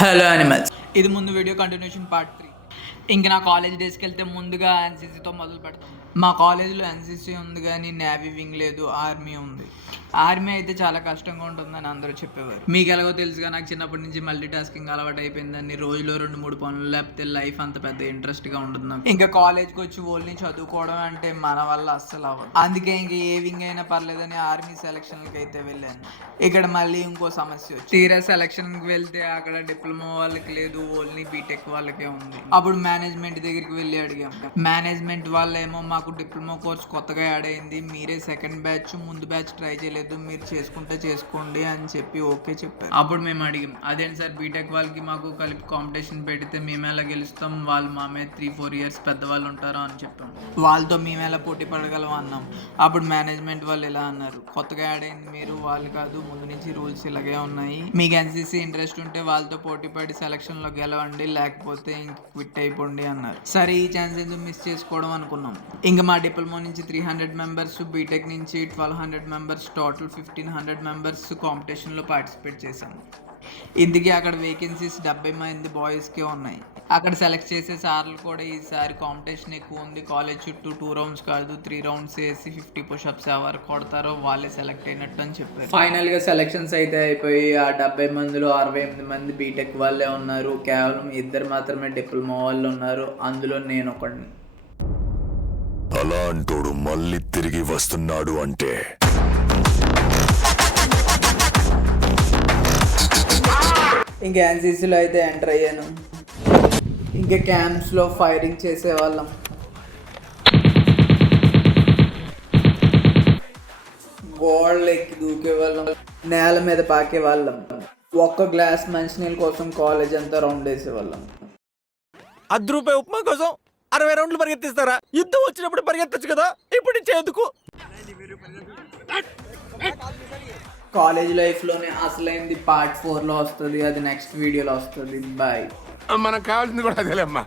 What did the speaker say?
Hello animals, ఇది ముందు video continuation part 3. ఇంక నా కాలేజ్ డేస్కి వెళ్తే ముందుగా ఎన్సీసీతో మొదలు పెడతాం. మా కాలేజ్లో ఎన్సీసీ ఉంది కానీ నేవీ వింగ్ లేదు, ఆర్మీ ఉంది. ఆర్మీ అయితే చాలా కష్టంగా ఉంటుందని అందరూ చెప్పేవారు. మీకు ఎలాగో తెలుసుగా, నాకు చిన్నప్పటి నుంచి మల్టీ టాస్కింగ్ అలవాటు అయిపోయిందని. రోజులో 2-3 పనులు లేకపోతే లైఫ్ అంత పెద్ద ఇంట్రెస్ట్గా ఉంటుంది నాకు. ఇంకా కాలేజ్కి వచ్చి ఓన్లీ చదువుకోవడం అంటే మన వల్ల అస్సలు అవ్వదు. అందుకే ఇంక ఏ వింగ్ అయినా పర్లేదని ఆర్మీ సెలక్షన్కి అయితే వెళ్ళాను. ఇక్కడ మళ్ళీ ఇంకో సమస్య వచ్చి, తీరా సెలక్షన్కి వెళ్తే అక్కడ డిప్లొమా వాళ్ళకి లేదు, ఓన్లీ బీటెక్ వాళ్ళకే ఉంది. అప్పుడు మేనేజ్మెంట్ దగ్గరికి వెళ్ళి అడిగాం. మేనేజ్మెంట్ వాళ్ళేమో, మాకు డిప్లొమా కోర్స్ కొత్తగా యాడ్ అయింది, మీరే సెకండ్ బ్యాచ్, ముందు బ్యాచ్ ట్రై చేయలేదు, మీరు చేసుకుంటే చేసుకోండి అని చెప్పి ఓకే చెప్పారు. అప్పుడు మేము అడిగాం, అదేంటి సార్ బీటెక్ వాళ్ళకి మాకు కలిపి కాంపిటీషన్ పెడితే మేము ఎలా గెలుస్తాం, వాళ్ళు మా మీద 3-4 ఇయర్స్ పెద్దవాళ్ళు ఉంటారు అని చెప్పాం. వాళ్ళతో మేము ఎలా పోటీ పడగలం అన్నాం. అప్పుడు మేనేజ్మెంట్ వాళ్ళు ఇలా అన్నారు, కొత్తగా యాడ్ అయింది మీరు, వాళ్ళు కాదు, ముందు నుంచి రూల్స్ ఇలాగే ఉన్నాయి. మీకు ఎన్సీసీ ఇంట్రెస్ట్ ఉంటే వాళ్ళతో పోటీ పడి సెలక్షన్లో గెలవండి, లేకపోతే ఇంక క్విట్ అయిపోండి అన్నారు. సరే, ఈ ఛాన్స్ ఎందుకు మిస్ చేసుకోవడం అనుకున్నాం. ఇంకా మా డిప్లొమా నుంచి 300 మెంబర్స్, బీటెక్ నుంచి 1200 మెంబర్స్, టోటల్ 1500 మెంబర్స్ కాంపిటీషన్లో పార్టిసిపేట్ చేశాము. ఇందుకే అక్కడ వేకెన్సీస్ 70 మంది బాయ్స్కే ఉన్నాయి. అక్కడ సెలెక్ట్ చేసే సార్లు కూడా ఈసారి కాంపిటీషన్ ఎక్కువ ఉంది, కాలేజ్ చుట్టూ 2 రౌండ్స్ కాదు 3 రౌండ్స్ వేసి 50 పుషప్స్ ఎవరు కొడతారో వాళ్ళే సెలెక్ట్ అయినట్టు అని చెప్పారు. ఫైనల్గా సెలక్షన్స్ అయితే అయిపోయి ఆ 70 మందిలో 68 మంది బీటెక్ వాళ్ళే ఉన్నారు, కేవలం 2 మాత్రమే డిప్లొమా వాళ్ళు ఉన్నారు, అందులో నేను ఒకడిని. అలాంటోడు మళ్ళీ తిరిగి వస్తున్నాడు అంటే ఇంకా ఎన్సీసీలో అయితే ఎంటర్ అయ్యాను. ఇంకా క్యాంప్స్లో ఫైరింగ్ చేసేవాళ్ళం. గోడలు ఎక్కి దూకేవాళ్ళం, నేల మీద పాకేవాళ్ళం. ఒక్క గ్లాస్ మంచినీళ్ళ కోసం కాలేజ్ అంతా రౌండ్ వేసేవాళ్ళం. ₹10 ఉప్మా కోసం 60 రౌండ్లు పరిగెత్తిస్తారా? యుద్ధం వచ్చినప్పుడు పరిగెత్తచ్చు కదా, ఇప్పుడు ఇచ్చేందుకు? కాలేజ్ లైఫ్లోనే అసలైంది పార్ట్ 4లో వస్తుంది, అది నెక్స్ట్ వీడియోలో వస్తుంది. బాయ్. మనకు కావాల్సింది కూడా అదేలేమ్మా.